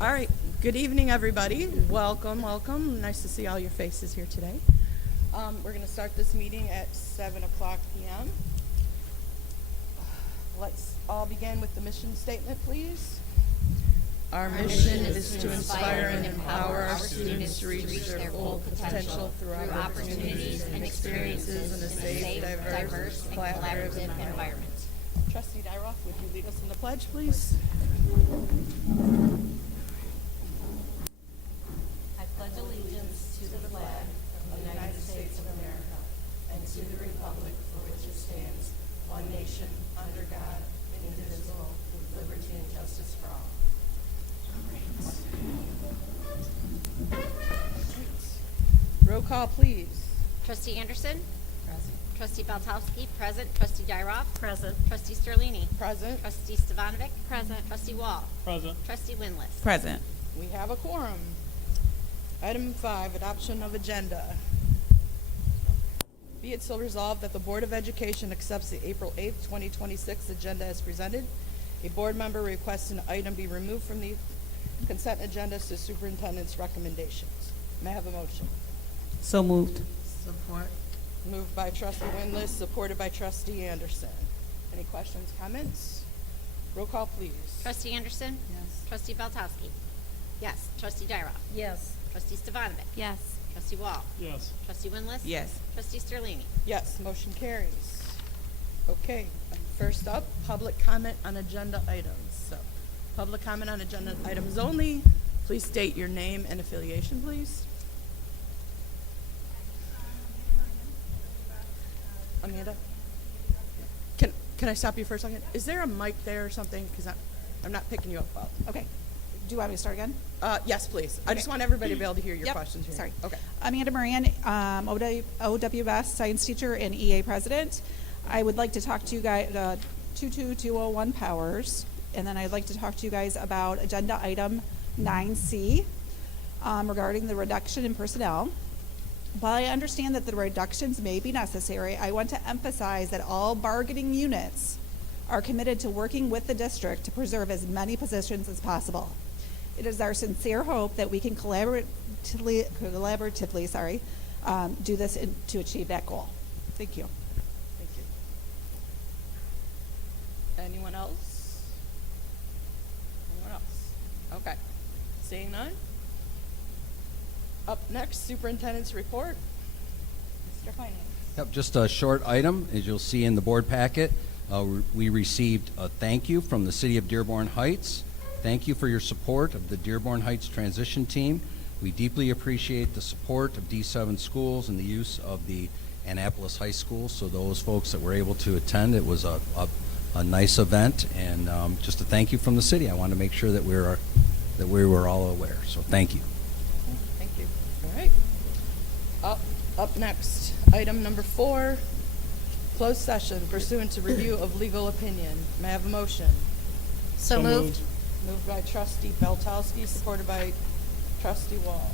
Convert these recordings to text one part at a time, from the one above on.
All right, good evening, everybody. Welcome, welcome. Nice to see all your faces here today. We're going to start this meeting at 7 o'clock p.m. Let's all begin with the mission statement, please. Our mission is to inspire and empower our students to reach their full potential through opportunities and experiences in a safe, diverse, and collaborative environment. Trustee Dyroff, would you lead us in the pledge, please? I pledge allegiance to the flag of the United States of America and to the republic for which it stands, one nation, under God, indivisible, with liberty and justice for all. Roll call, please. Trustee Anderson? Present. Trustee Baltowski, present. Trustee Dyroff? Present. Trustee Sterlini? Present. Trustee Stevanovic? Present. Trustee Wall? Present. Trustee Winless? Present. We have a quorum. Item 5, adoption of agenda. Be it so resolved that the Board of Education accepts the April 8th, 2026 agenda as presented. A board member requests an item be removed from the consent agenda to superintendent's recommendations. May I have a motion? So moved. Support. Moved by Trustee Winless, supported by Trustee Anderson. Any questions, comments? Roll call, please. Trustee Anderson? Yes. Trustee Baltowski? Yes. Trustee Dyroff? Yes. Trustee Stevanovic? Yes. Trustee Wall? Yes. Trustee Winless? Yes. Trustee Sterlini? Yes, motion carries. Okay, first up, public comment on agenda items. So, public comment on agenda items only. Please state your name and affiliation, please. Amanda? Can I stop you for a second? Is there a mic there or something? Because I'm not picking you up well. Okay. Do you want me to start again? Yes, please. I Okay. just want everybody to be able to hear your Yep. questions here. Sorry. Okay. Amanda Moran, OWS science teacher and EA president. I would like to talk to you guys, 22201 Powers, and then I'd like to talk to you guys about agenda item 9C regarding the reduction in personnel. While I understand that the reductions may be necessary, I want to emphasize that all bargaining units are committed to working with the district to preserve as many positions as possible. It is our sincere hope that we can collaboratively do this to achieve that goal. Thank you. Thank you. Anyone else? Anyone else? Okay. Seeing none? Up next, superintendent's report. Mr. Finance. Yep, just a short item. As you'll see in the board packet, we received a thank you from the City of Dearborn Heights. Thank you for your support of the Dearborn Heights transition team. We deeply appreciate the support of D7 schools and the use of the Annapolis High School. So those folks that were able to attend, it was a nice event, and just a thank you from the city. I want to make sure that we were all aware. So thank you. Thank you. All right. Up next, item number 4, closed session pursuant to review of legal opinion. May I have a motion? So moved. Moved by Trustee Beltowski, supported by Trustee Wall.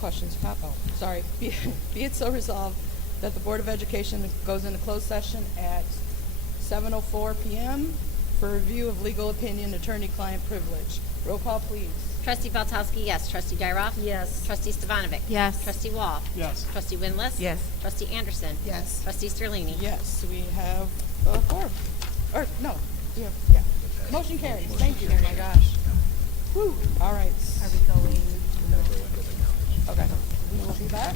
Questions? Oh, sorry. Be it so resolved that the Board of Education goes into closed session at 7:04 p.m. for review of legal opinion, attorney-client privilege. Roll call, please. Trustee Baltowski, yes. Trustee Dyroff? Yes. Trustee Stevanovic? Yes. Trustee Wall? Yes. Trustee Winless? Yes. Trustee Anderson? Yes. Trustee Sterlini? Yes, we have a quorum. Or, no, yeah. Motion carries. Thank you. Oh, my gosh. Whew. All right. Are we going? Okay. We will be back.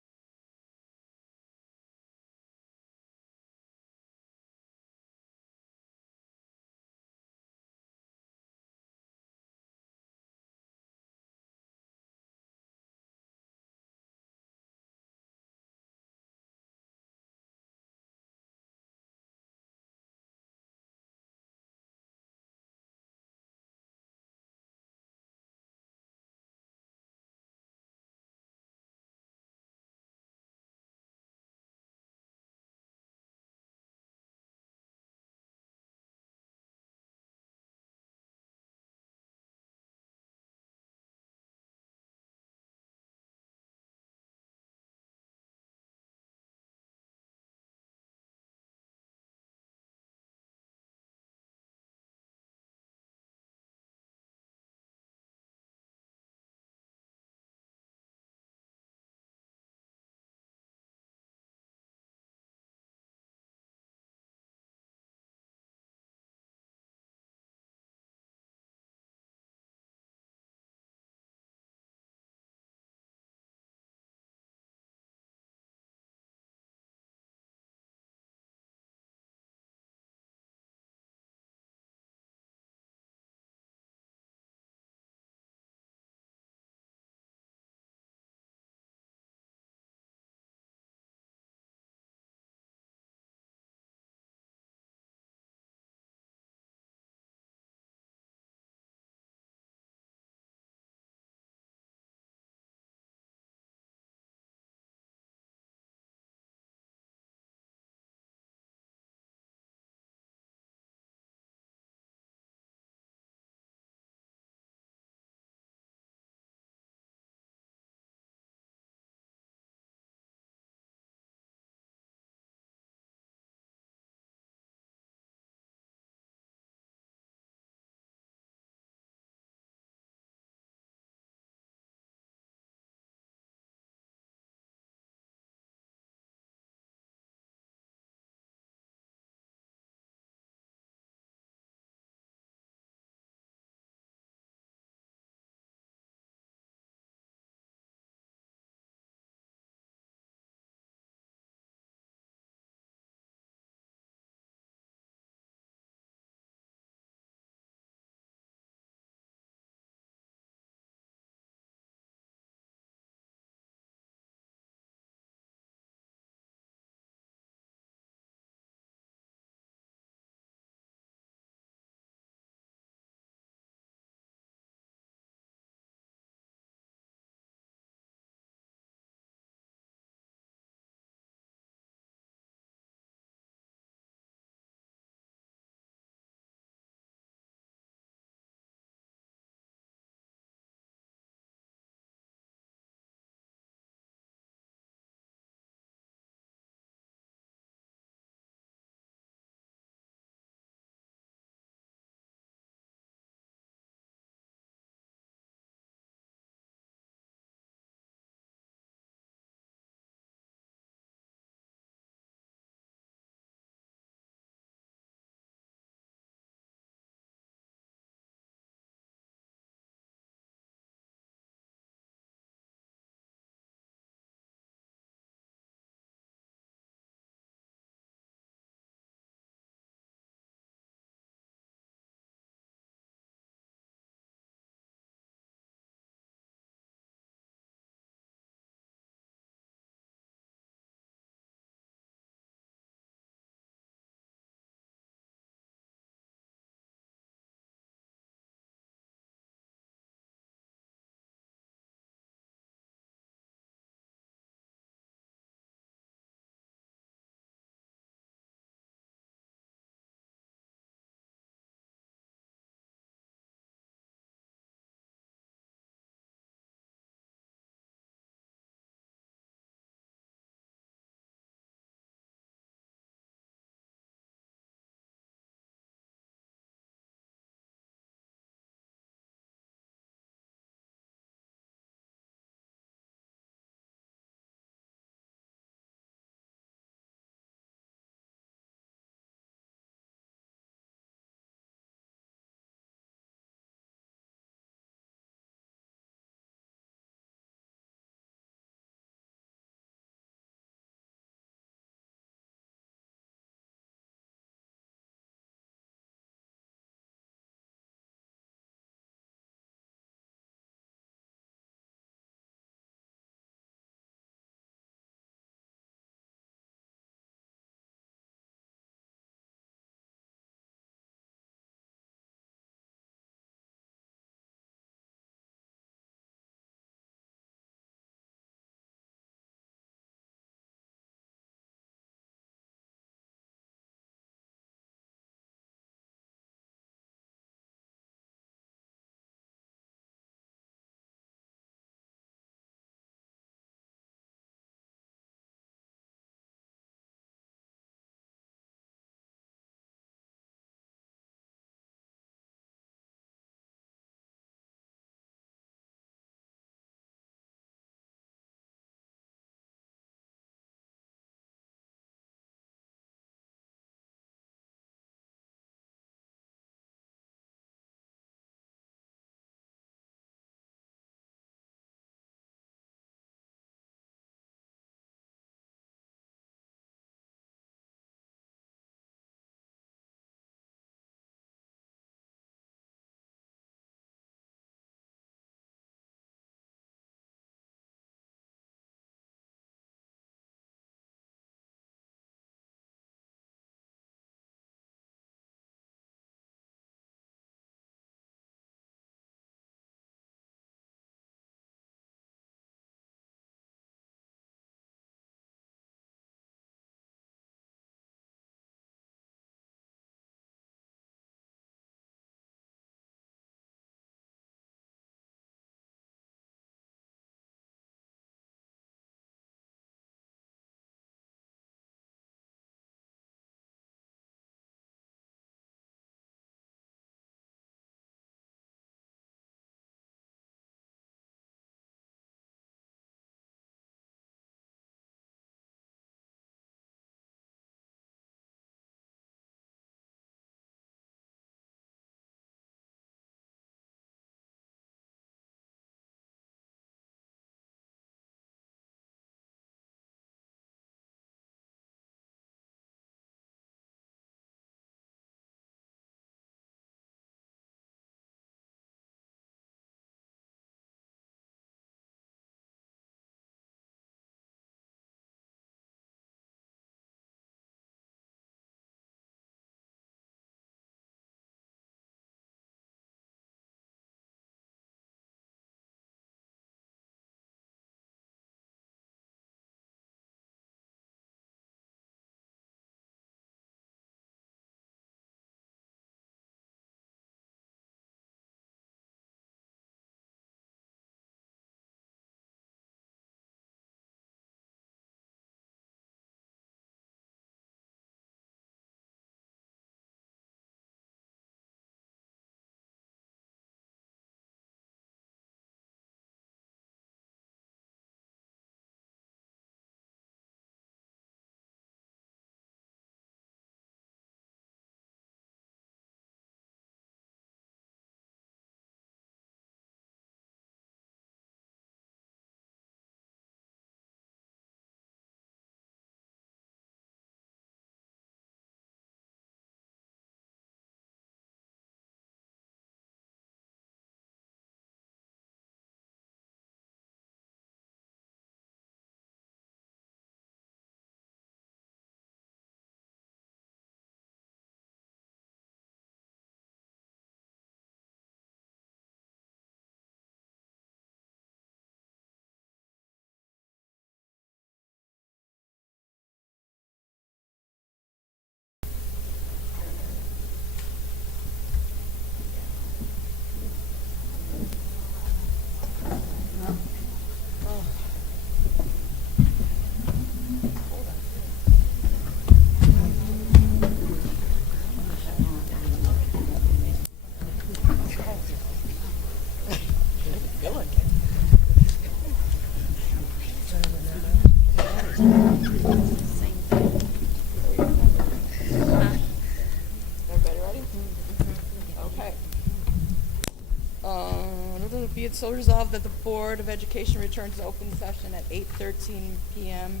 Be it so resolved that the Board of Education returns to open session at 8:13 p.m.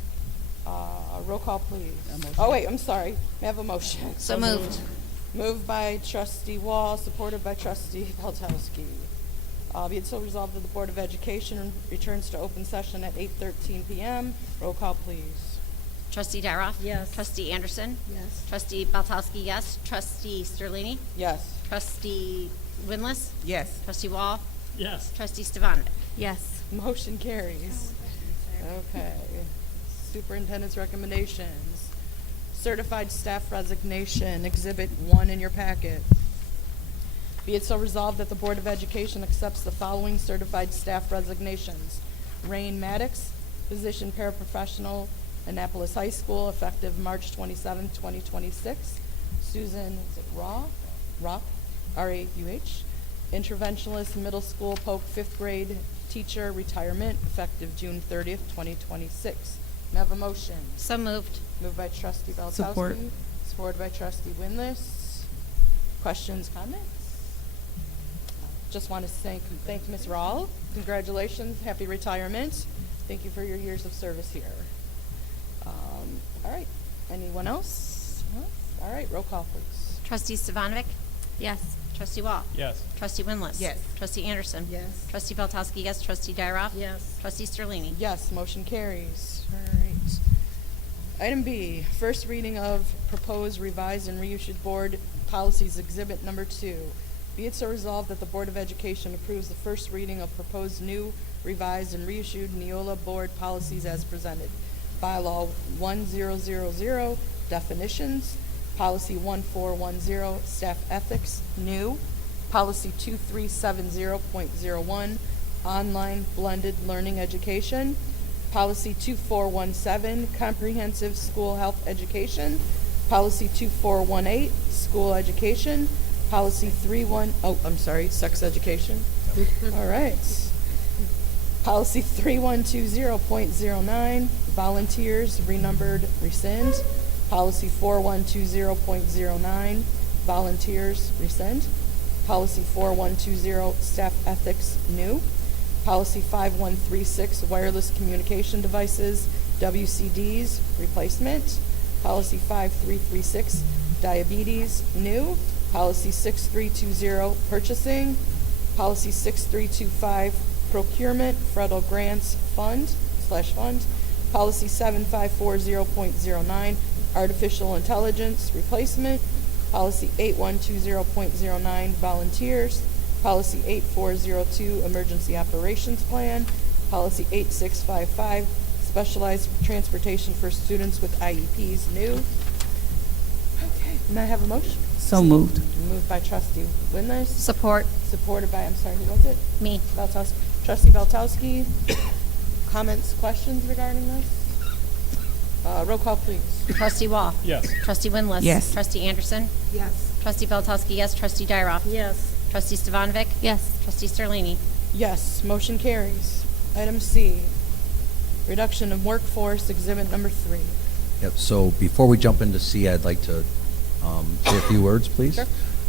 Roll call, please. Oh, wait, I'm sorry. May I have a motion? So moved. Moved by trustee Wall, supported by trustee Baltowski. Be it so resolved that the Board of Education returns to open session at 8:13 p.m. Roll call, please. Trustee Dyroff? Yes. Trustee Anderson? Yes. Trustee Baltowski, yes. Trustee Sterlini? Yes. Trustee Winless? Yes. Trustee Wall? Yes. Trustee Stevanovic? Yes. Motion carries. Okay. Superintendent's recommendations. Certified staff resignation, Exhibit 1 in your packet. Be it so resolved that the Board of Education accepts the following certified staff resignations. Rain Maddox, position paraprofessional, Annapolis High School, effective March 27, 2026. Susan, is it Rauch, R-A-U-H, interventionist, middle school, Polk, 5th grade teacher, retirement, effective June 30th, 2026. May I have a motion? So moved. Moved by trustee Baltowski. Support. Supported by trustee Winless. Questions, comments? Just want to thank Ms. Rawl. Congratulations, happy retirement. Thank you for your years of service here. All right, anyone else? No? All right, roll call, please. Trustee Stevanovic? Yes. Trustee Wall? Yes. Trustee Winless? Yes. Trustee Anderson? Yes. Trustee Baltowski, yes. Trustee Dyroff? Yes. Trustee Sterlini? Yes, motion carries. All right. Item B, first reading of proposed revised and reissued board policies, Exhibit number 2. Be it so resolved that the Board of Education approves the first reading of proposed new, revised, and reissued Neola board policies as presented. Bylaw 1000, definitions. Policy 1410, staff ethics, new. Policy 2370.01, online blended learning education. Policy 2417, comprehensive school health education. Policy 2418, school education. Policy sex education. All right. Policy 3120.09, volunteers, renumbered, rescind. Policy 4120.09, volunteers, rescind. Policy 4120, staff ethics, new. Policy 5136, wireless communication devices, WCDs, replacement. Policy 5336, diabetes, new. Policy 6320, purchasing. Policy 6325, procurement, federal grants, fund. Policy 7540.09, artificial intelligence, replacement. Policy 8120.09, volunteers. Policy 8402, emergency operations plan. Policy 8655, specialized transportation for students with IEPs, new. Okay, may I have a motion? So moved. Moved by trustee Winless. Support. Supported by, who was it? Me. Baltowski. Trustee Baltowski. Comments, questions regarding this? Roll call, please. Trustee Wall? Yes. Trustee Winless? Yes. Trustee Anderson? Yes. Trustee Baltowski, yes. Trustee Dyroff? Yes. Trustee Stevanovic? Yes. Trustee Sterlini? Yes, motion carries. Item C, reduction of workforce, Exhibit number 3. Yep, so before we jump into C, I'd like to say a few words, please. Sure.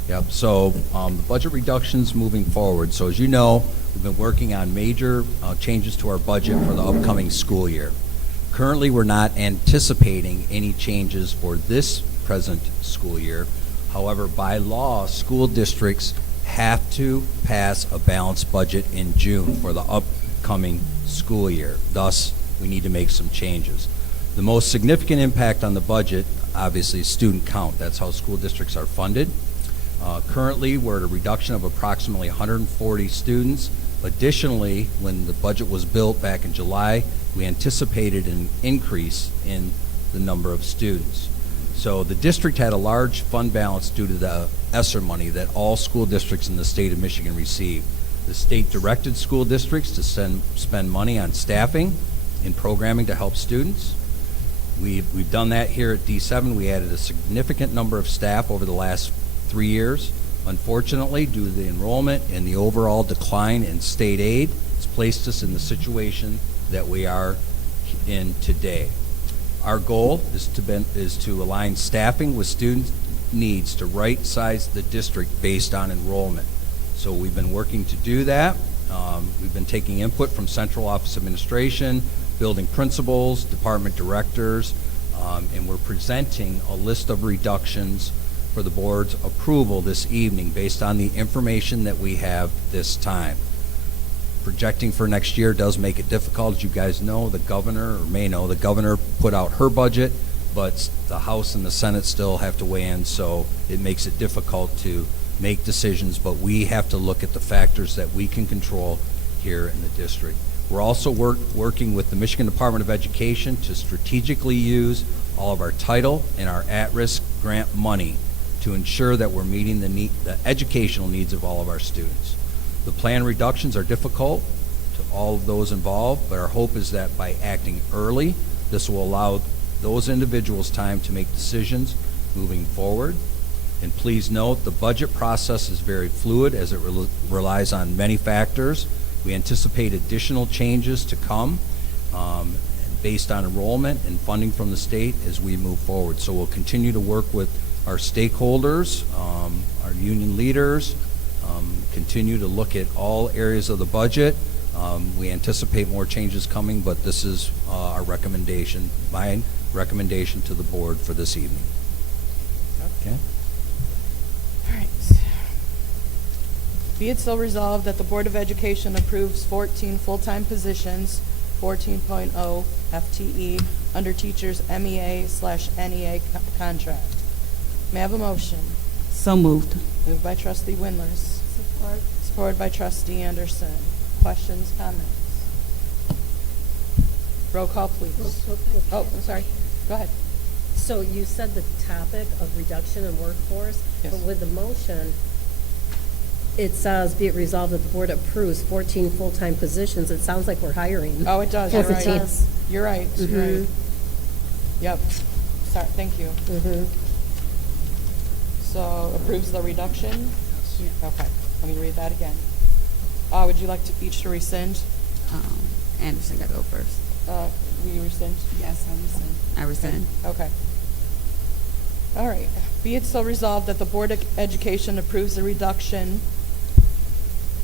Yep, so the budget reductions moving forward. So as you know, we've been working on major changes to our budget for the upcoming school year. Currently, we're not anticipating any changes for this present school year. However, by law, school districts have to pass a balanced budget in June for the upcoming school year. Thus, we need to make some changes. The most significant impact on the budget, obviously, is student count. That's how school districts are funded. Currently, we're at a reduction of approximately 140 students. Additionally, when the budget was built back in July, we anticipated an increase in the number of students. So the district had a large fund balance due to the ESSER money that all school districts in the state of Michigan received. The state directed school districts to spend money on staffing and programming to help students. We've done that here at D7. We added a significant number of staff over the last 3 years. Unfortunately, due to the enrollment and the overall decline in state aid, it's placed us in the situation that we are in today. Our goal is to align staffing with student needs to right-size the district based on enrollment. So we've been working to do that. We've been taking input from central office administration, building principals, department directors, and we're presenting a list of reductions for the board's approval this evening based on the information that we have this time. Projecting for next year does make it difficult. As you guys know, the governor, or may know, the governor put out her budget, but the House and the Senate still have to weigh in, so it makes it difficult to make decisions, but we have to look at the factors that we can control here in the district. We're also working with the Michigan Department of Education to strategically use all of our title and our at-risk grant money to ensure that we're meeting the educational needs of all of our students. The plan reductions are difficult to all of those involved, but our hope is that by acting early, this will allow those individuals time to make decisions moving forward. And please note, the budget process is very fluid as it relies on many factors. We anticipate additional changes to come based on enrollment and funding from the state as we move forward. So we'll continue to work with our stakeholders, our union leaders, continue to look at all areas of the budget. We anticipate more changes coming, but this is our recommendation, my recommendation to the board for this evening. Okay. All right. Be it so resolved that the Board of Education approves 14 full-time positions, 14.0 FTE, under teachers' MEA/NEA contract. May I have a motion? So moved. Moved by trustee Windless. Support. Supported by trustee Anderson. Questions, comments? Roll call, please. Oh, I'm sorry. Go ahead. So you said the topic of reduction in workforce, Yes. but with the motion, it says, be it resolved that the board approves 14 full-time positions. It sounds like we're hiring. Oh, it does. You're Yes, it right. does. You're right. You're right. Yep. Sorry. Thank you. Mm-hmm. So approves the reduction? Okay. Let me read that again. Would you like to each to rescind? Anderson got to go first. Will you rescind? Yes, I rescind. Okay. All right. Be it so resolved that the Board of Education approves the reduction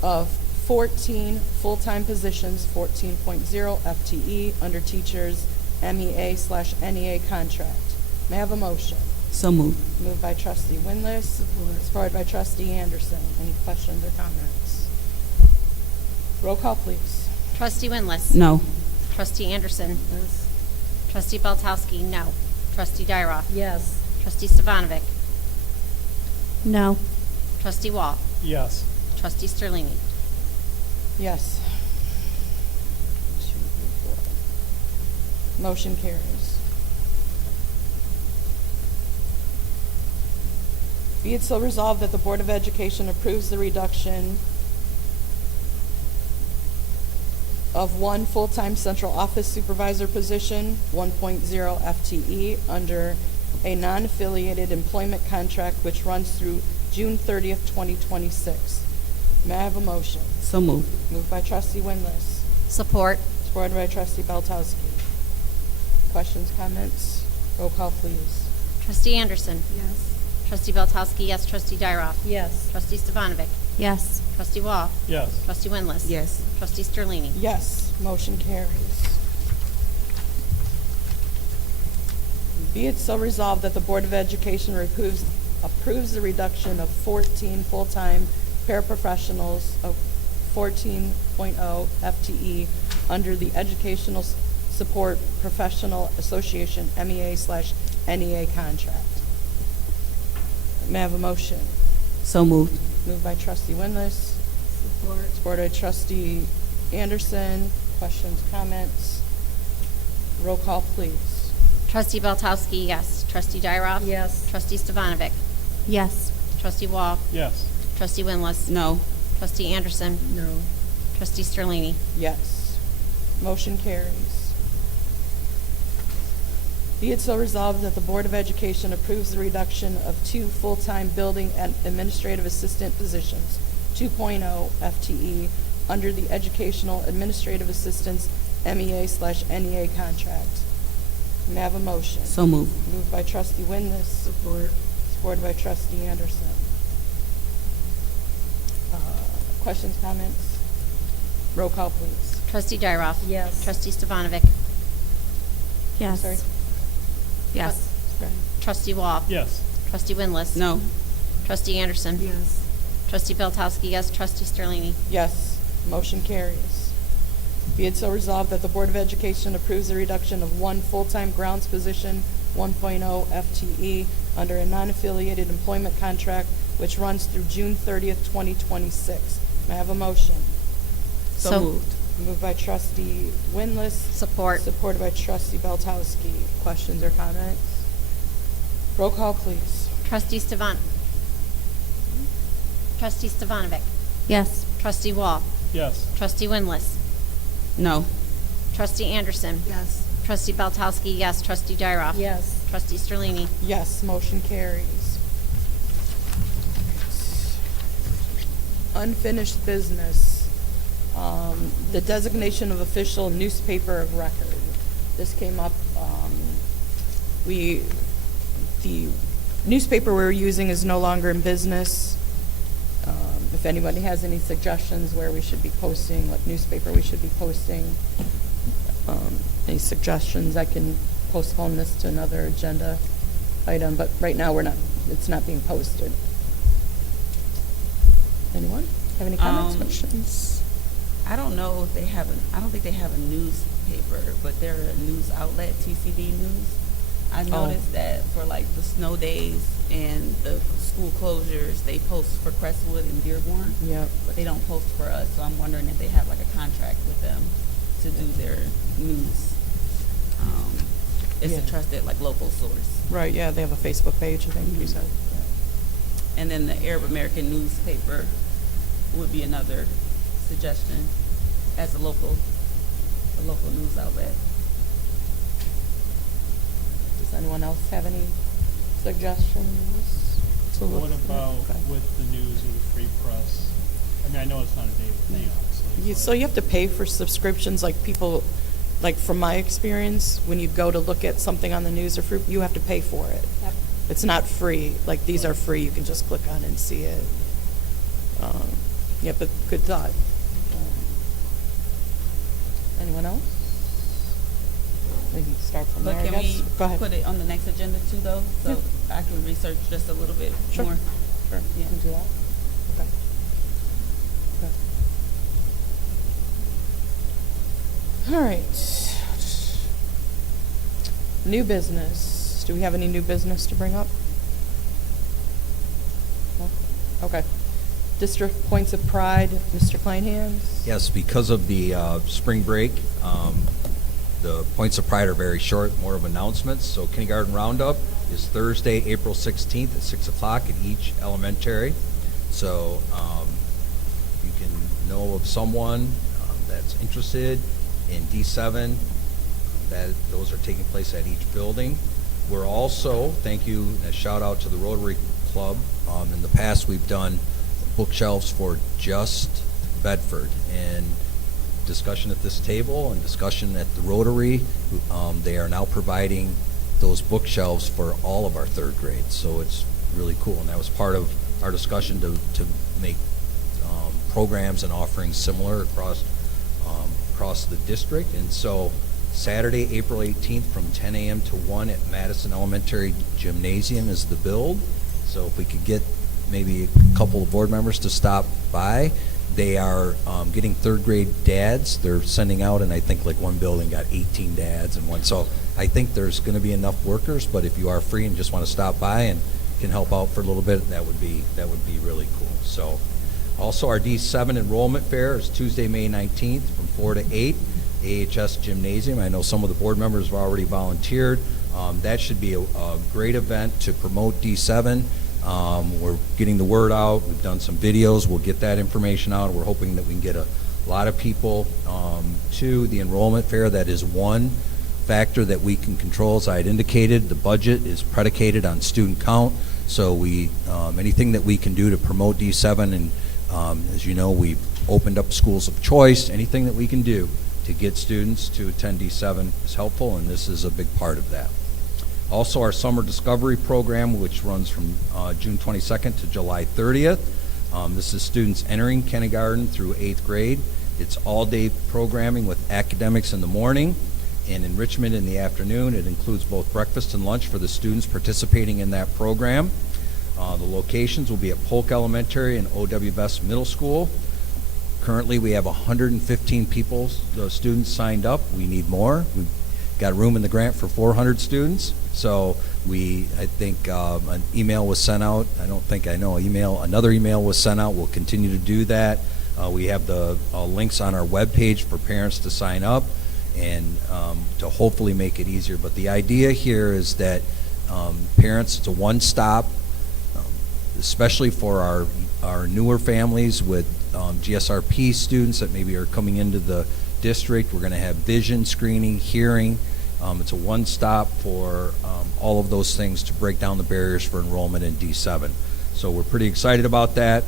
of 14 full-time positions, 14.0 FTE, under teachers' MEA/NEA contract. May I have a motion? So moved. Moved by trustee Windless. Supported by trustee Anderson. Any questions or comments? Roll call, please. Trustee Windless. No. Trustee Anderson. Yes. Trustee Beltowski, no. Trustee Dyroff. Yes. Trustee Stevanovic. No. Trustee Wall. Yes. Trustee Sterlini. Yes. 2, 3, 4. Motion carries. Be it so resolved that the Board of Education approves the reduction of 1 full-time central office supervisor position, 1.0 FTE, under a non-affiliated employment contract which runs through June 30th, 2026. May I have a motion? So moved. Moved by trustee Windless. Support. Supported by trustee Beltowski. Questions, comments? Roll call, please. Trustee Anderson. Yes. Trustee Beltowski, yes. Trustee Dyroff. Yes. Trustee Stevanovic. Yes. Trustee Wall. Yes. Trustee Windless. Yes. Trustee Sterlini. Yes, motion carries. Be it so resolved that the Board of Education approves the reduction of 14 full-time paraprofessionals of 14.0 FTE under the Educational Support Professional Association MEA/NEA contract. May I have a motion? So moved. Moved by trustee Windless. Support. Supported by trustee Anderson. Questions, comments? Roll call, please. Trustee Beltowski, yes. Trustee Dyroff. Yes. Trustee Stevanovic. Yes. Trustee Wall. Yes. Trustee Windless. No. Trustee Anderson. No. Trustee Sterlini. Yes. Motion carries. Be it so resolved that the Board of Education approves the reduction of 2 full-time building and administrative assistant positions, 2.0 FTE, under the Educational Administrative Assistance MEA/NEA contract. May I have a motion? So moved. Moved by trustee Windless. Support. Supported by trustee Anderson. Questions, comments? Roll call, please. Trustee Gyroff. Yes. Trustee Stefanovic. Yes. Sorry. Yes. Trustee Wall. Yes. Trustee Winless. No. Trustee Anderson. Yes. Trustee Beltowski, yes. Trustee Sterlini. Yes, motion carries. Be it so resolved that the Board of Education approves the reduction of one full-time grounds position, 1.0 FTE, under a non-affiliated employment contract which runs through June 30th, 2026. May I have a motion? So moved. Moved by Trustee Winless. Support. Supported by Trustee Beltowski. Questions or comments? Roll call, please. Trustee Stefanovic. Yes. Trustee Wall. Yes. Trustee Winless. No. Trustee Anderson. Yes. Trustee Beltowski, yes. Trustee Gyroff. Yes. Trustee Sterlini. Yes, motion carries. Unfinished business. The designation of official newspaper of record. This came up, the newspaper we're using is no longer in business. If anybody has any suggestions where we should be posting, what newspaper we should be posting, any suggestions, I can postpone this to another agenda item, but right now it's not being posted. Anyone have any comments, questions? I don't know if I don't think they have a newspaper, but they're a news outlet, TCD News. I noticed that for like the snow days and the school closures, they post for Crestwood and Dearborn. Yep. But they don't post for us, so I'm wondering if they have like a contract with them to do their news. It's Yeah. a trusted like local source. Right, yeah, they have a Facebook page, I think you said. And then the Arab American newspaper would be another suggestion as a local news outlet. Does anyone else have any suggestions? to look What for? about Okay. with the news or the free press? I mean, I know it's not a daily thing, obviously. So you have to pay for subscriptions, like people, like from my experience, when you go to look at something on the news or free, you have to pay for it. Yep. It's not free, like these are free, you can just click on it and see it. Yeah, but good thought. Anyone else? Maybe start from But there, I can guess. we Go ahead. put it on the next agenda too, though, so I can research just a little bit Sure. more? Sure, you Yeah. can do that. Okay. Okay. All right. New business. Do we have any new business to bring up? No? Okay. District Points of Pride, Mr. Kleinhans? Yes, because of the spring break, the Points of Pride are very short, more of announcements. So Kindergarten Roundup is Thursday, April 16th at 6 o'clock at each elementary. So you can know of someone that's interested in D7, that those are taking place at each building. We're also, thank you, a shout out to the Rotary Club. In the past, we've done bookshelves for just Bedford, and discussion at this table and discussion at the Rotary, they are now providing those bookshelves for all of our third grades, so it's really cool, and that was part of our discussion to make programs and offerings similar across the district. And so Saturday, April 18th from 10 a.m. to 1 at Madison Elementary Gymnasium is the build. So if we could get maybe a couple of board members to stop by. They are getting third grade dads. They're sending out, and I think like one building got 18 dads and one. So I think there's going to be enough workers, but if you are free and just want to stop by and can help out for a little bit, that would be really cool. So also our D7 enrollment fair is Tuesday, May 19th from 4 to 8, AHS Gymnasium. I know some of the board members have already volunteered. That should be a great event to promote D7. We're getting the word out. We've done some videos. We'll get that information out. We're hoping that we can get a lot of people to the enrollment fair. That is one factor that we can control. As I had indicated, the budget is predicated on student count. So we anything that we can do to promote D7, and as you know, we've opened up schools of choice. Anything that we can do to get students to attend D7 is helpful, and this is a big part of that. Also, our Summer Discovery Program, which runs from June 22nd to July 30th. This is students entering kindergarten through 8th grade, It's all-day programming with academics in the morning and enrichment in the afternoon. It includes both breakfast and lunch for the students participating in that program. The locations will be at Polk Elementary and O.W. Best Middle School. Currently, we have 115 people, students signed up. We need more. We've got room in the grant for 400 students. So I think an email was sent out. Another email was sent out. We'll continue to do that. We have the links on our webpage for parents to sign up and to hopefully make it easier. But the idea here is that parents, it's a one-stop, especially for our newer families with GSRP students that maybe are coming into the district. We're going to have vision screening, hearing. It's a one-stop for all of those things to break down the barriers for enrollment in D7. So we're pretty excited about that.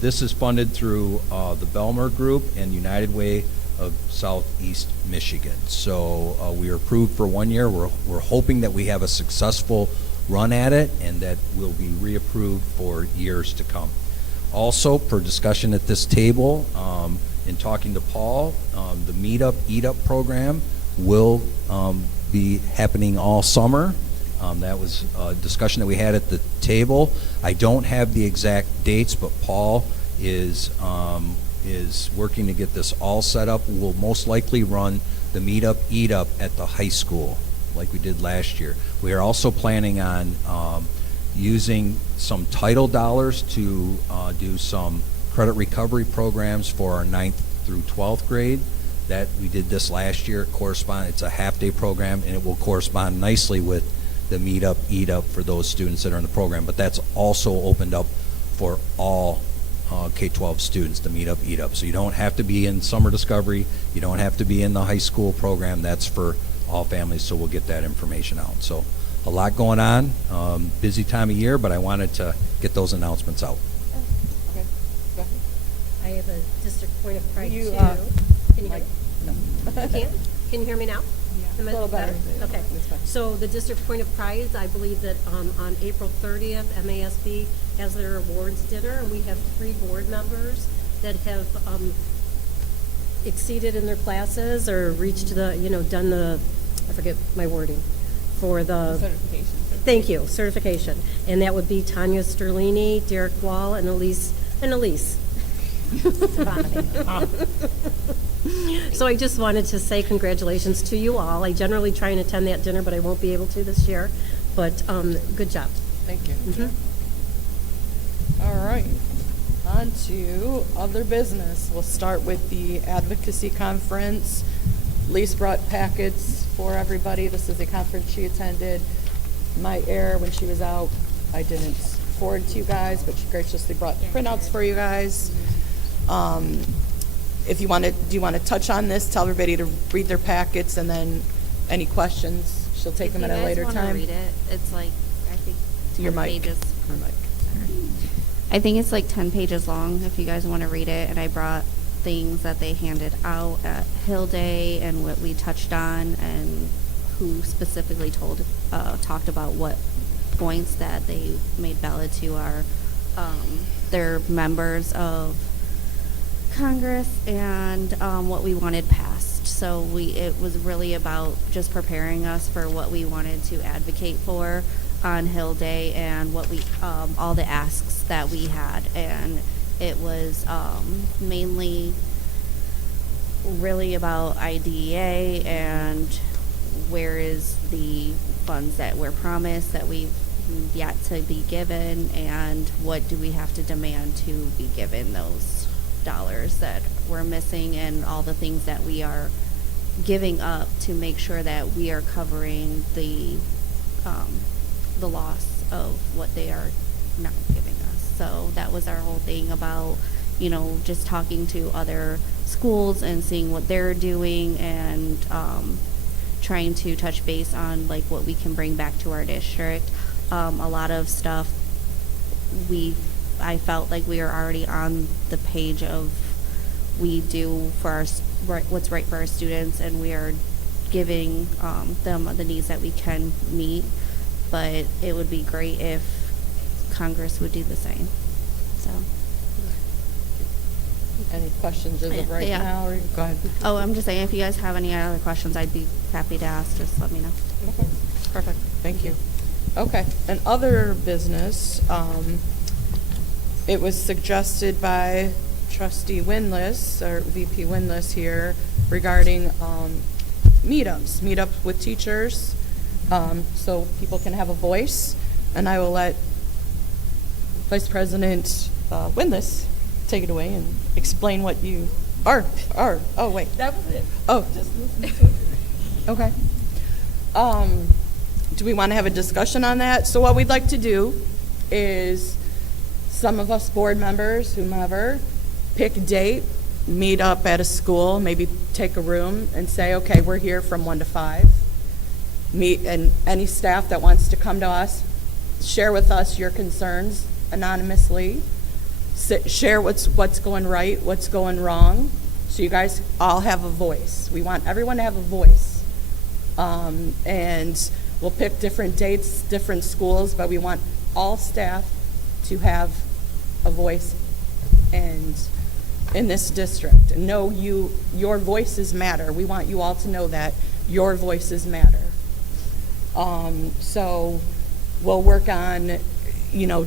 This is funded through the Belmer Group and United Way of Southeast Michigan. So we are approved for 1 year. We're hoping that we have a successful run at it and that we'll be reapproved for years to come. Also, for discussion at this table, in talking to Paul, the Meetup, Eat Up program will be happening all summer. That was a discussion that we had at the table. I don't have the exact dates, but Paul is working to get this all set up. We'll most likely run the Meetup, Eat Up at the high school like we did last year. We are also planning on using some title dollars to do some credit recovery programs for our 9th through 12th grade. That we did this last year. It's a half-day program, and it will correspond nicely with the Meetup, Eat Up for those students that are in the program. But that's also opened up for all K-12 students, the Meetup, Eat Up. So you don't have to be in Summer Discovery. You don't have to be in the high school program. That's for all families, so we'll get that information out. So a lot going on, busy time of year, but I wanted to get those announcements out. Okay, go ahead. I have a district point of pride You, too. Can you hear me? No. You can? Can you hear me now? Yeah. Am I A little better. Okay. That's fine. So the district point of pride, I believe that on April 30th, MASB has their awards dinner, and we have 3 board members that have exceeded in their classes or reached done the, I forget my wording, for the Certification. Thank you, certification. And that would be Tanya Sterlini, Derek Wall, and Elise. So I just wanted to say congratulations to you all. I generally try and attend that dinner, but I won't be able to this year. But good job. Thank you. Mhm. All right, on to other business. We'll start with the Advocacy Conference. Lise brought packets for everybody. This is a conference she attended. My error when she was out, I didn't forward to you guys, but she graciously brought printouts for you guys. If you want to, do you want to touch on this? Tell everybody to read their packets, and then any questions, she'll take them at a later If you guys time. want to read it, it's like, I think, Your 10 mic. pages. Your mic. I think it's like 10 pages long if you guys want to read it. And I brought things that they handed out at Hill Day and what we touched on and who specifically talked about what points that they made valid to our their members of Congress and what we wanted passed. So it was really about just preparing us for what we wanted to advocate for on Hill Day and what we all the asks that we had, and it was mainly really about IDEA and where is the funds that were promised that we've yet to be given, and what do we have to demand to be given those dollars that we're missing, and all the things that we are giving up to make sure that we are covering the loss of what they are not giving us. So that was our whole thing about, just talking to other schools and seeing what they're doing and trying to touch base on like what we can bring back to our district. A lot of stuff I felt like we are already on the page of we do for what's right for our students, and we are giving them the needs that we can meet. But it would be great if Congress would do the same. So. Any questions as of right Yeah. now? Or go ahead. Oh, I'm just saying, if you guys have any other questions, I'd be happy to ask. Just let me know. Okay, perfect, thank you. Okay, and other business, it was suggested by trustee Winless, or VP Winless here, regarding meetups with teachers, so people can have a voice. And I will let Vice President Winless take it away and explain what you are, oh, wait. That was it. Oh, Just listen to it. okay. Do we want to have a discussion on that? So what we'd like to do is some of us board members, whomever, pick a date, meet up at a school, maybe take a room and say, okay, we're here from 1 to 5. Meet, and any staff that wants to come to us, share with us your concerns anonymously. Share what's going right, what's going wrong, so you guys all have a voice. We want everyone to have a voice. And we'll pick different dates, different schools, but we want all staff to have a voice and in this district. Know your voices matter. We want you all to know that your voices matter. So we'll work on,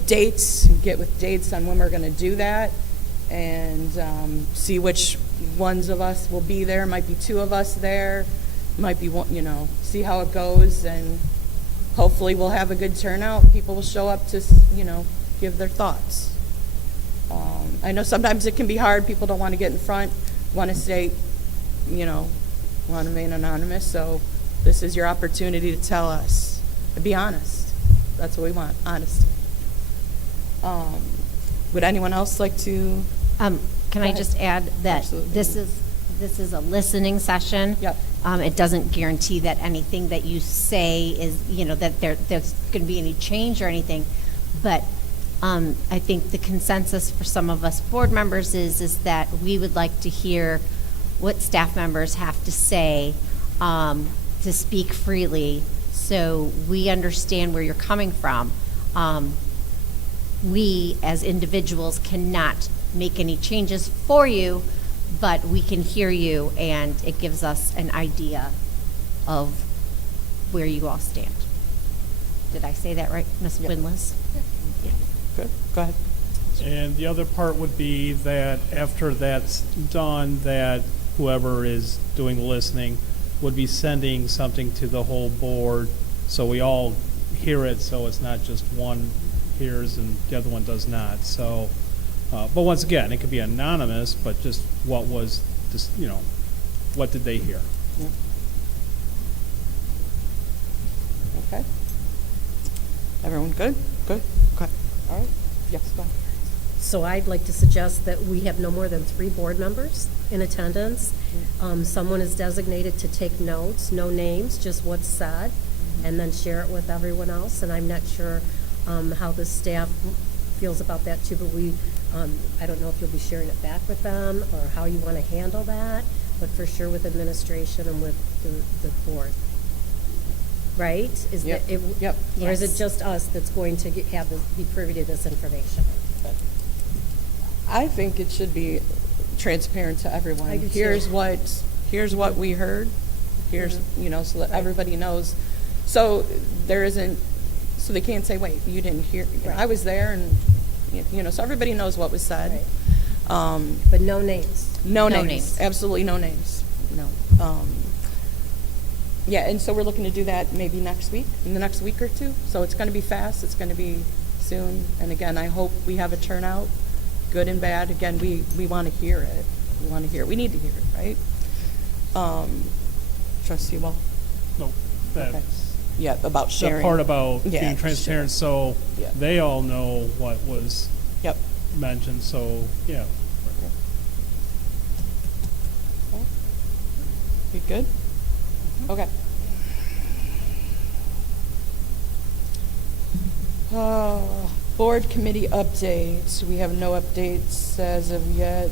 dates, get with dates on when we're going to do that, and see which ones of us will be there. Might be 2 of us there, might be one, see how it goes, and hopefully we'll have a good turnout. People will show up to, give their thoughts. I know sometimes it can be hard. People don't want to get in front, want to stay, want to remain anonymous. So this is your opportunity to tell us, to be honest. That's what we want, honesty. Would anyone else like to? Can I ahead. just add that Absolutely. this is a listening session. Yep. It doesn't guarantee that anything that you say is, that there's going to be any change or anything. But I think the consensus for some of us board members is that we would like to hear what staff members have to say, to speak freely, so we understand where you're coming from. We, as individuals, cannot make any changes for you, but we can hear you, and it gives us an idea of where you all stand. Did I say that right, Ms. Yep. Winless? Yeah. Good. Go ahead. And the other part would be that after that's done, that whoever is doing the listening would be sending something to the whole board, so we all hear it, so it's not just one hears and the other one does not. So, but once again, it could be anonymous, but just what was, what did they hear? Yeah. Okay. Everyone good? Good? Okay. All right. Yes, go ahead. So I'd like to suggest that we have no more than 3 board members in attendance. Someone is designated to take notes, no names, just what's said, and then share it with everyone else. And I'm not sure how the staff feels about that too, but I don't know if you'll be sharing it back with them or how you want to handle that, but for sure with administration and with the board. Right? Is Yep. that it? Yep. Or is it Yes. just us that's going to be privy to this information? I think it should be transparent to everyone. I do too. Here's what we heard. Here's, so that everybody knows. So there isn't, so they can't say, wait, you didn't hear. Right. I was there, and, so everybody knows what was said. Right. But no names. No No names. names. Absolutely no names. No. Yeah, and so we're looking to do that maybe next week, in the next week or 2. So it's going to be fast. It's going to be soon. And again, I hope we have a turnout, good and bad. Again, we want to hear it. We want to hear it. We need to hear it, right? Trustee Wall? No, Okay. that's Yeah, about the sharing. part about Yeah, being transparent, so Yeah. they all know what was Yep. mentioned, so, yeah. You good? Okay. Board committee updates. We have no updates as of yet.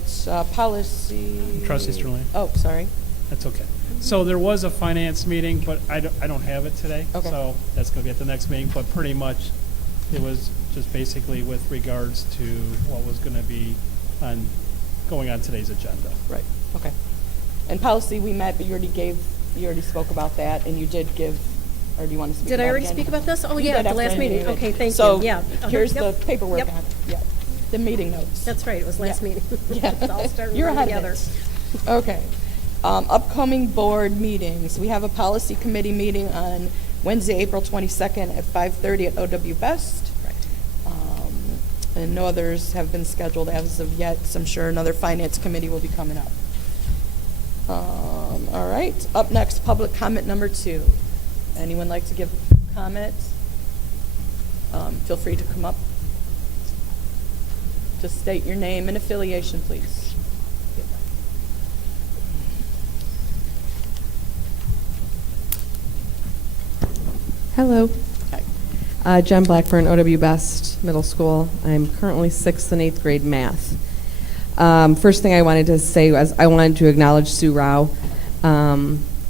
Policy. Trustee Sterling. Oh, sorry. That's okay. So there was a finance meeting, but I don't have it today. Okay. So that's going to be at the next meeting, but pretty much it was just basically with regards to what was going to be on going on today's agenda. Right, okay. And policy, we met, but you already spoke about that, and you did give, or do you want to speak Did about I it already again? speak about this? Oh, You yeah, did the after last I meeting. interviewed Okay, you. thank So you. Yeah. here's Yep. the paperwork Yep. on it, yeah, the meeting notes. That's right, it was last Yeah. meeting. Yeah. It's all starting You're to run ahead of together. it. Okay. Upcoming board meetings. We have a policy committee meeting on Wednesday, April 22nd at 5:30 at OW Best. And no others have been scheduled as of yet, so I'm sure another finance committee will be coming up. All right, up next, public comment number 2. Anyone like to give comment? Feel free to come up. Just state your name and affiliation, please. Hello. Okay. Jen Blackburn, OW Best Middle School. I'm currently 6th and 8th grade math. First thing I wanted to say was I wanted to acknowledge Sue Rao.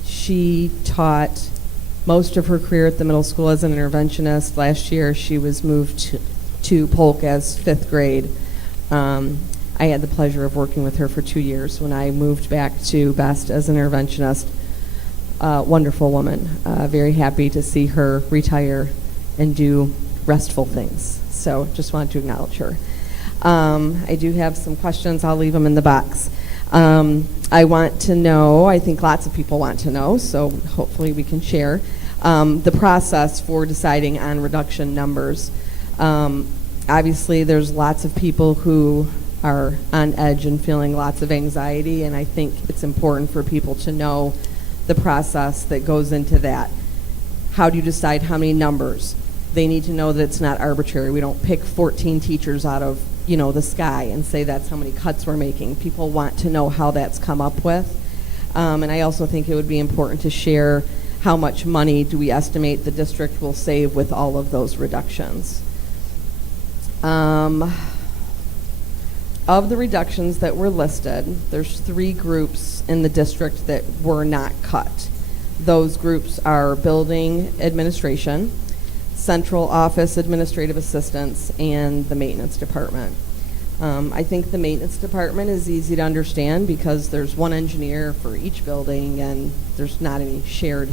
She taught most of her career at the middle school as an interventionist. Last year she was moved to Polk as 5th grade. I had the pleasure of working with her for 2 years when I moved back to Best as an interventionist. Wonderful woman. Very happy to see her retire and do restful things. So just wanted to acknowledge her. I do have some questions. I'll leave them in the box. I want to know, I think lots of people want to know, so hopefully we can share, the process for deciding on reduction numbers. Obviously, there's lots of people who are on edge and feeling lots of anxiety, and I think it's important for people to know the process that goes into that. How do you decide how many numbers? They need to know that it's not arbitrary. We don't pick 14 teachers out of, the sky and say that's how many cuts we're making. People want to know how that's come up with. And I also think it would be important to share how much money do we estimate the district will save with all of those reductions. Of the reductions that were listed, there's 3 groups in the district that were not cut. Those groups are building administration, central office administrative assistants, and the maintenance department. I think the maintenance department is easy to understand because there's one engineer for each building and there's not any shared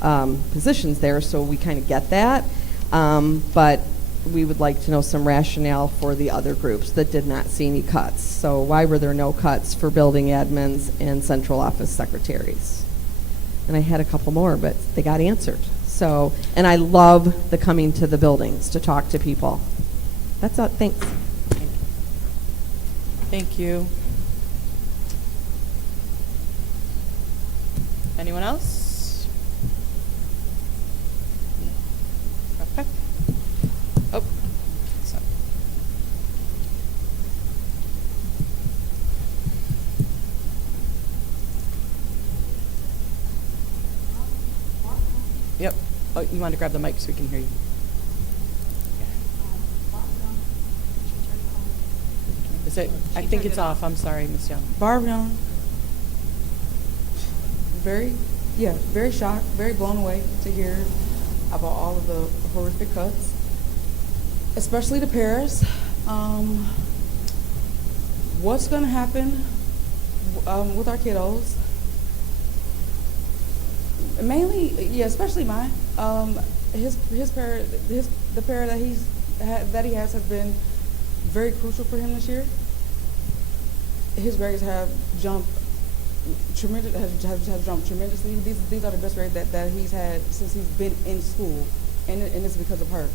positions there, so we kind of get that. But we would like to know some rationale for the other groups that did not see any cuts. So why were there no cuts for building admins and central office secretaries? And I had a couple more, but they got answered. So, and I love the coming to the buildings to talk to people. That's all. Thanks. Thank you. Anyone else? Okay. Oh, sorry. Yep. Oh, you want to grab the mic so we can hear you? Is it? I think it's off. I'm sorry, Ms. Young. Barb Young, very shocked, very blown away to hear about all of the horrific cuts, especially the pairs. What's going to happen with our kiddos? Mainly, especially mine. The pair that he has been very crucial for him this year. His grades have jumped tremendously. These are the best grades that he's had since he's been in school, and it's because of her.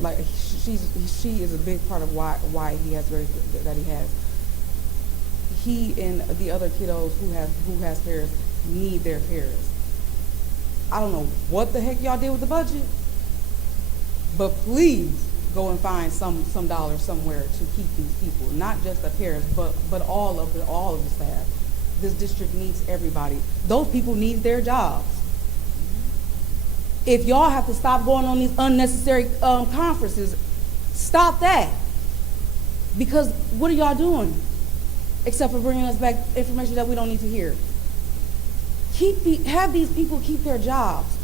Like she is a big part of why he has grades that he has. He and the other kiddos who has pairs need their pairs. I don't know what the heck y'all did with the budget, but please go and find some dollars somewhere to keep these people, not just the parents, but all of the staff. This district needs everybody. Those people need their jobs. If y'all have to stop going on these unnecessary conferences, stop that. Because what are y'all doing? Except for bringing us back information that we don't need to hear. Have these people keep their jobs.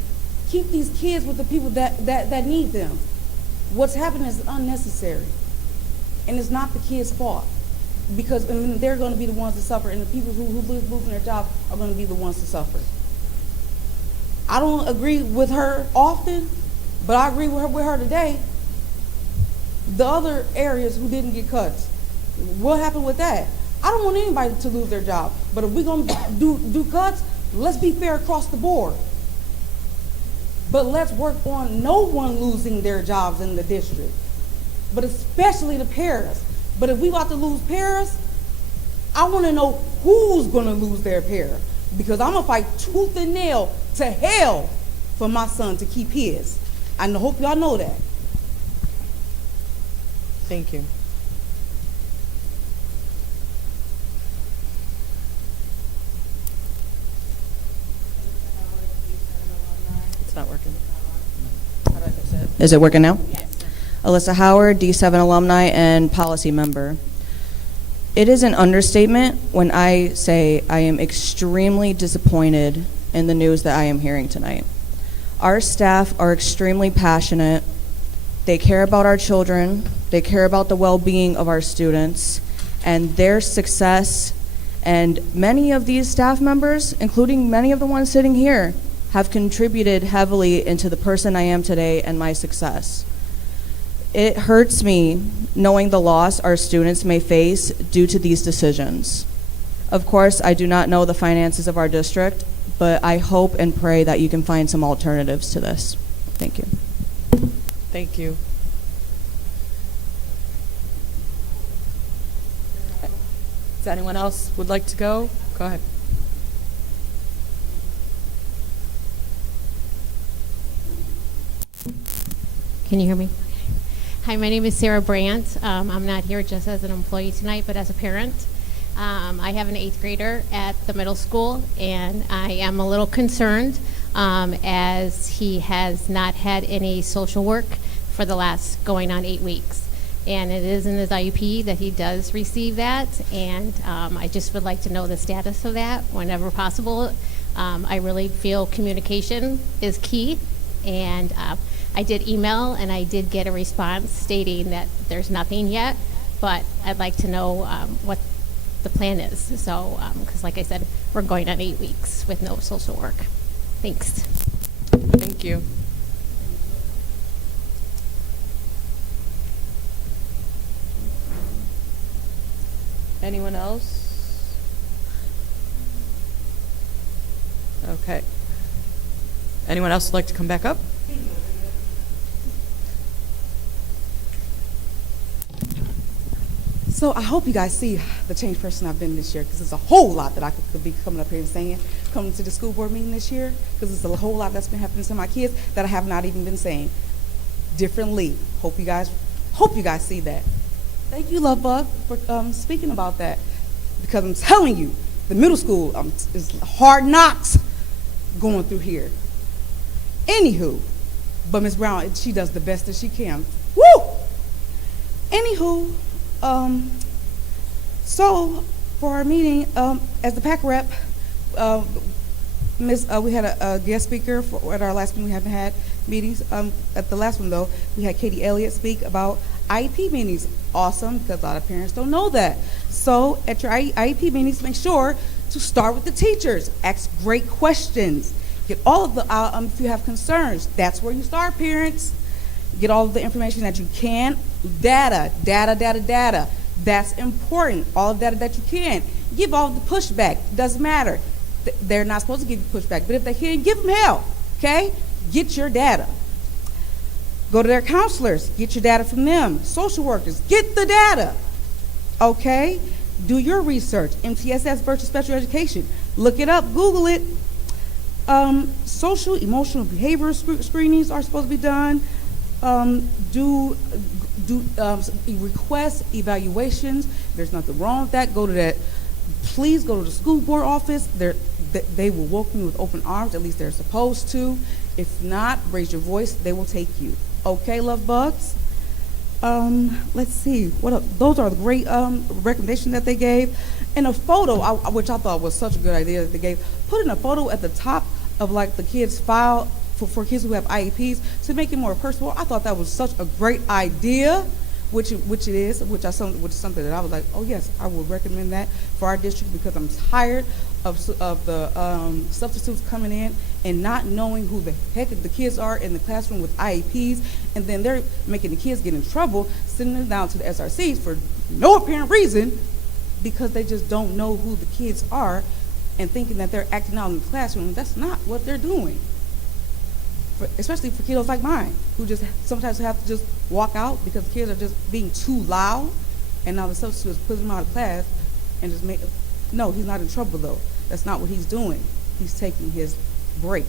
Keep these kids with the people that need them. What's happening is unnecessary, and it's not the kids' fault. because they're going to be the ones to suffer, and the people who losing their job are going to be the ones to suffer. I don't agree with her often, but I agree with her today. The other areas who didn't get cuts, what happened with that? I don't want anybody to lose their job, but if we're going to do cuts, let's be fair across the board. But let's work on no one losing their jobs in the district, but especially the paras. But if we about to lose paras, I want to know who's going to lose their para, because I'm going to fight tooth and nail to hell for my son to keep his. I hope y'all know that. Thank you. It's not working. How do I fix it? Is it working now? Yes. Alyssa Howard, D7 alumni and policy member. It is an understatement when I say I am extremely disappointed in the news that I am hearing tonight. Our staff are extremely passionate. They care about our children. They care about the well-being of our students and their success. And many of these staff members, including many of the ones sitting here, have contributed heavily into the person I am today and my success. It hurts me knowing the loss our students may face due to these decisions. Of course, I do not know the finances of our district, but I hope and pray that you can find some alternatives to this. Thank you. Thank you. Does anyone else would like to go? Go ahead. Can you hear me? Hi, my name is Sarah Brandt. I'm not here just as an employee tonight, but as a parent. I have an 8th grader at the middle school, and I am a little concerned as he has not had any social work for the last going on 8 weeks. And it is in his IUP that he does receive that, and I just would like to know the status of that whenever possible. I really feel communication is key, and I did email and I did get a response stating that there's nothing yet, but I'd like to know what the plan is. So, because like I said, we're going on 8 weeks with no social work. Thanks. Thank you. Anyone else? Okay. Anyone else would like to come back up? So I hope you guys see the change person I've been this year, because there's a whole lot that I could be coming up here and saying, coming to the school board meeting this year, because there's a whole lot that's been happening to my kids that I have not even been saying differently. Hope you guys see that. Thank you, Love Bug, for speaking about that, because I'm telling you, the middle school is hard knocks going through here. Anywho, but Ms. Brown, she does the best that she can. Woo! Anywho, so for our meeting, as the PAC rep, we had a guest speaker at our last meeting. We haven't had meetings. At the last one, though, we had Katie Elliott speak about IEP meetings. Awesome, because a lot of parents don't know that. So at your IEP meetings, make sure to start with the teachers. Ask great questions. Get all of the, if you have concerns, that's where you start, parents. Get all of the information that you can. Data. That's important. All of the data that you can. Give all of the pushback. Doesn't matter. They're not supposed to give you pushback, but if they can, give them help, okay? Get your data. Go to their counselors. Get your data from them. Social workers. Get the data, okay? Do your research. MTSS versus special education. Look it up. Google it. Social, emotional, behavioral screenings are supposed to be done. Request evaluations. There's nothing wrong with that. Go to that. Please go to the school board office. They will welcome you with open arms. At least they're supposed to. If not, raise your voice. They will take you. Okay, love bugs. Let's see. Those are the great recommendations that they gave. And a photo, which I thought was such a good idea that they gave. Put in a photo at the top of like the kids' file for kids who have IEPs to make it more personal. I thought that was such a great idea. which it is, which is something that I was like, oh yes, I would recommend that for our district, because I'm tired of the substitutes coming in and not knowing who the heck the kids are in the classroom with IEPs, and then they're making the kids get in trouble, sending them down to the SRCs for no apparent reason, because they just don't know who the kids are and thinking that they're acting out in the classroom. That's not what they're doing. Especially for kiddos like mine, who just sometimes have to just walk out because kids are just being too loud, and now the substitute is putting them out of class and just make. No, he's not in trouble though. That's not what he's doing. He's taking his break.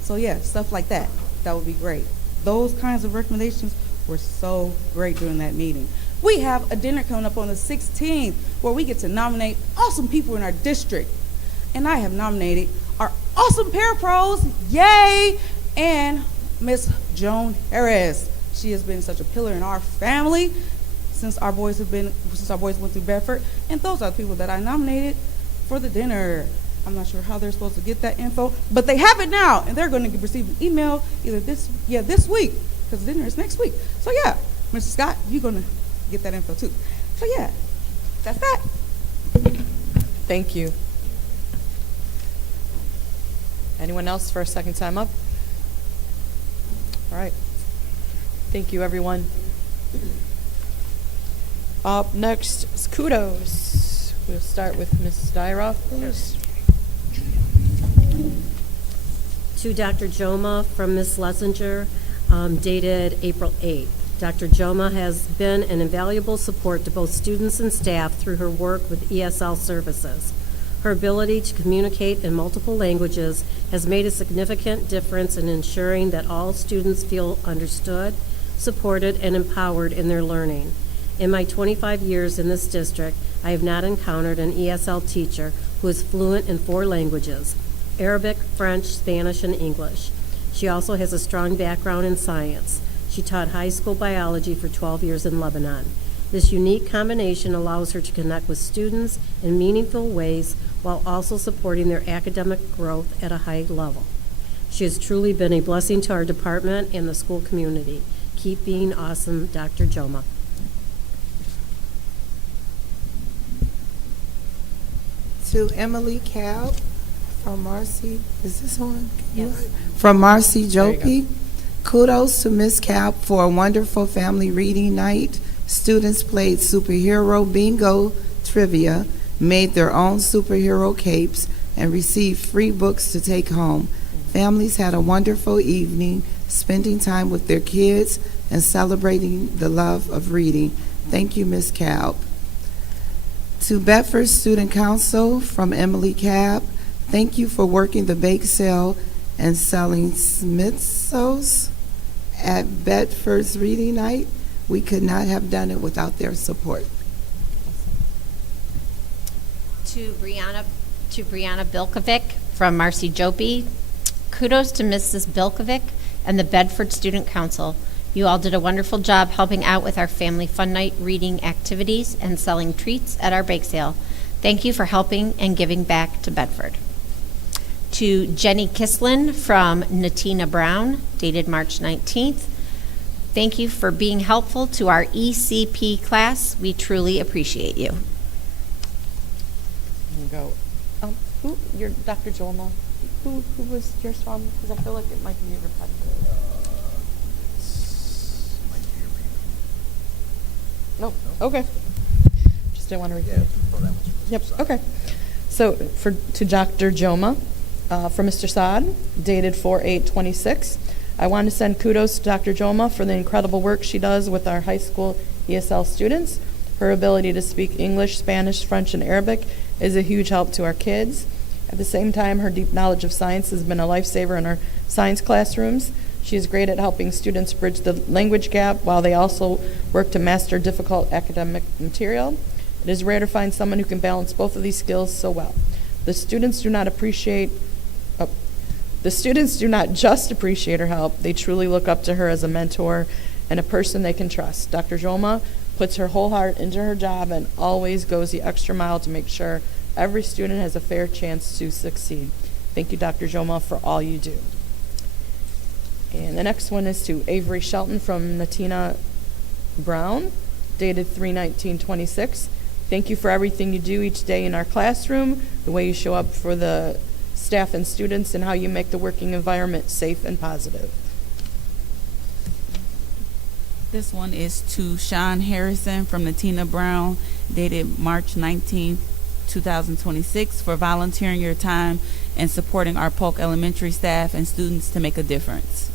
So yeah, stuff like that. That would be great. Those kinds of recommendations were so great during that meeting. We have a dinner coming up on the 16th where we get to nominate awesome people in our district. And I have nominated our awesome parapros, yay, and Miss Joan Harris. She has been such a pillar in our family since our boys went through Bedford. And those are the people that I nominated for the dinner. I'm not sure how they're supposed to get that info, but they have it now, and they're going to receive an email either this week, because the dinner is next week. So yeah, Mr. Scott, you're going to get that info too. So yeah, that's that. Thank you. Anyone else for a second time up? All right. Thank you, everyone. Up next is kudos. We'll start with Ms. Dyroff, please. To Dr. Joma from Ms. Lessinger, dated April 8th. Dr. Joma has been an invaluable support to both students and staff through her work with ESL services. Her ability to communicate in multiple languages has made a significant difference in ensuring that all students feel understood, supported, and empowered in their learning. In my 25 years in this district, I have not encountered an ESL teacher who is fluent in 4 languages: Arabic, French, Spanish, and English. She also has a strong background in science. She taught high school biology for 12 years in Lebanon. This unique combination allows her to connect with students in meaningful ways while also supporting their academic growth at a high level. She has truly been a blessing to our department and the school community. Keep being awesome, Dr. Joma. To Emily Cab from Marcy, is this on? Yes. From Marcy Jopi. Kudos to Ms. Cab for a wonderful family reading night. Students played superhero bingo trivia, made their own superhero capes, and received free books to take home. Families had a wonderful evening, spending time with their kids and celebrating the love of reading. Thank you, Ms. Cab. To Bedford Student Council from Emily Cab, thank you for working the bake sale and selling Smithsos at Bedford's reading night. We could not have done it without their support. To Brianna Bilkovic from Marcy Jopi, kudos to Mrs. Bilkovic and the Bedford Student Council. You all did a wonderful job helping out with our family fun night reading activities and selling treats at our bake sale. Thank you for helping and giving back to Bedford. To Jenny Kislin from Natina Brown, dated March 19th. Thank you for being helpful to our ECP class. We truly appreciate you. Go. Who? Your Dr. Jolma. Who was yours from? Because I feel like it might be repetitive. No. Okay. Just didn't want to repeat. Yep. Okay. So to Dr. Joma, from Mr. Saad, dated 4/8/26. I want to send kudos to Dr. Joma for the incredible work she does with our high school ESL students. Her ability to speak English, Spanish, French, and Arabic is a huge help to our kids. At the same time, her deep knowledge of science has been a lifesaver in our science classrooms. She is great at helping students bridge the language gap while they also work to master difficult academic material. It is rare to find someone who can balance both of these skills so well. The students do not just appreciate her help, they truly look up to her as a mentor and a person they can trust. Dr. Joma puts her whole heart into her job and always goes the extra mile to make sure every student has a fair chance to succeed. Thank you, Dr. Joma, for all you do. And the next one is to Avery Shelton from Natina Brown, dated 3/19/26. Thank you for everything you do each day in our classroom, the way you show up for the staff and students, and how you make the working environment safe and positive. This one is to Sean Harrison from Natina Brown, dated March 19, 2026, for volunteering your time and supporting our Polk Elementary staff and students to make a difference.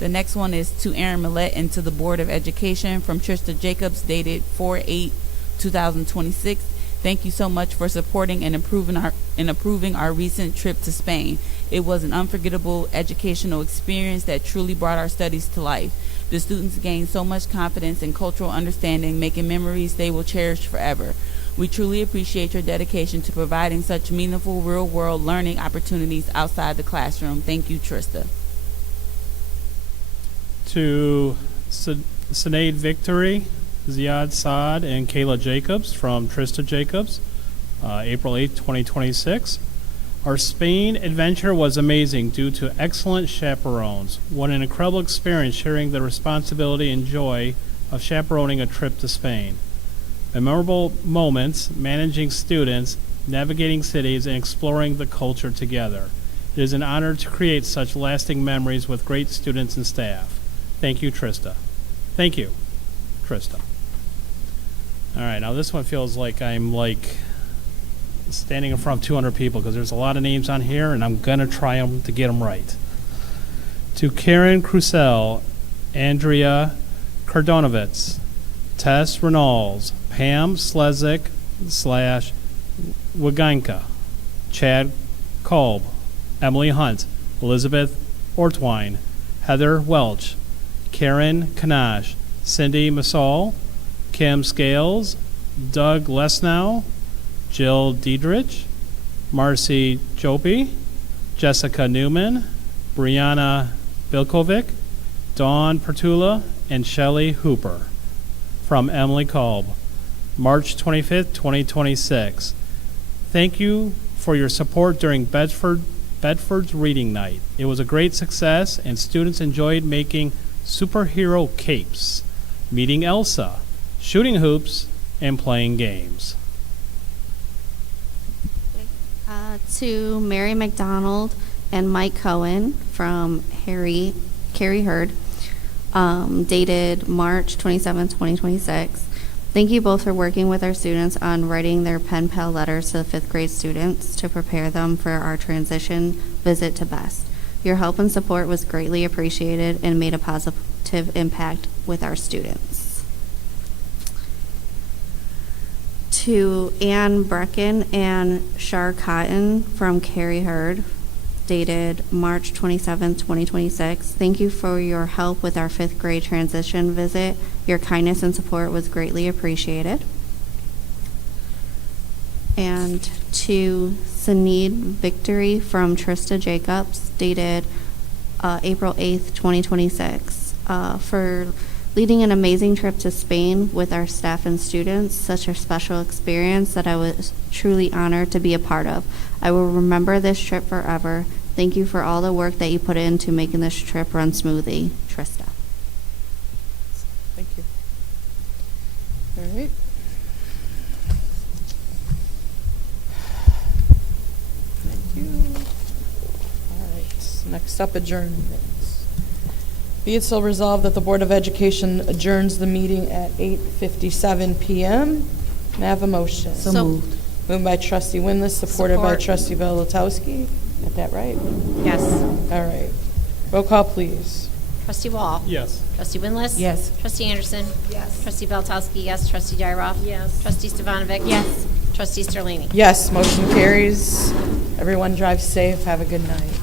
The next one is to Aaron Millette and to the Board of Education from Trista Jacobs, dated 4/8/2026. Thank you so much for supporting and approving our recent trip to Spain. It was an unforgettable educational experience that truly brought our studies to life. The students gained so much confidence and cultural understanding, making memories they will cherish forever. We truly appreciate your dedication to providing such meaningful real-world learning opportunities outside the classroom. Thank you, Trista. To Sinead Victory, Ziad Saad, and Kayla Jacobs from Trista Jacobs, April 8, 2026. Our Spain adventure was amazing due to excellent chaperones. What an incredible experience sharing the responsibility and joy of chaperoning a trip to Spain. Memorable moments, managing students, navigating cities, and exploring the culture together. It is an honor to create such lasting memories with great students and staff. Thank you, Trista. Thank you, Trista. All right, now this one feels like I'm standing in front of 200 people because there's a lot of names on here, and I'm going to try to get them right. To Karen Krusell, Andrea Kardonovitz, Tess Renalds, Pam Slezik / Waganka, Chad Kolb, Emily Hunt, Elizabeth Ortwine, Heather Welch, Karen Kanash, Cindy Masol, Kim Scales, Doug Lesnow, Jill Diedrich, Marcy Jopi, Jessica Newman, Brianna Bilkovic, Dawn Pertula, and Shelley Hooper. From Emily Kolb, March 25th, 2026. Thank you for your support during Bedford's Reading Night. It was a great success, and students enjoyed making superhero capes, meeting Elsa, shooting hoops, and playing games. To Mary McDonald and Mike Cohen from Carrie Hurd, dated March 27, 2026. Thank you both for working with our students on writing their pen pal letters to the 5th grade students to prepare them for our transition visit to BEST. Your help and support was greatly appreciated and made a positive impact with our students. To Ann Brecken and Shar Cotton from Carrie Hurd, dated March 27, 2026. Thank you for your help with our 5th grade transition visit. Your kindness and support was greatly appreciated. And to Sinead Victory from Trista Jacobs, dated April 8th, 2026, for leading an amazing trip to Spain with our staff and students. Such a special experience that I was truly honored to be a part of. I will remember this trip forever. Thank you for all the work that you put into making this trip run smoothly. Trista. Thank you. All right. Thank you. All right. Next up, adjournment. Be it so resolved that the Board of Education adjourns the meeting at 8:57 p.m. May I have a motion? So moved. Moved by Trustee Winless, supported by Trustee Velatowski. Got that right? Yes. All right. Roll call, please. Trustee Wall? Yes. Trustee Winless? Yes. Trustee Anderson? Yes. Trustee Beltowski, yes. Trustee Dyroff? Yes. Trustee Stevanovic? Yes. Trustee Sterlini? Yes, motion carries. Everyone drive safe. Have a good night.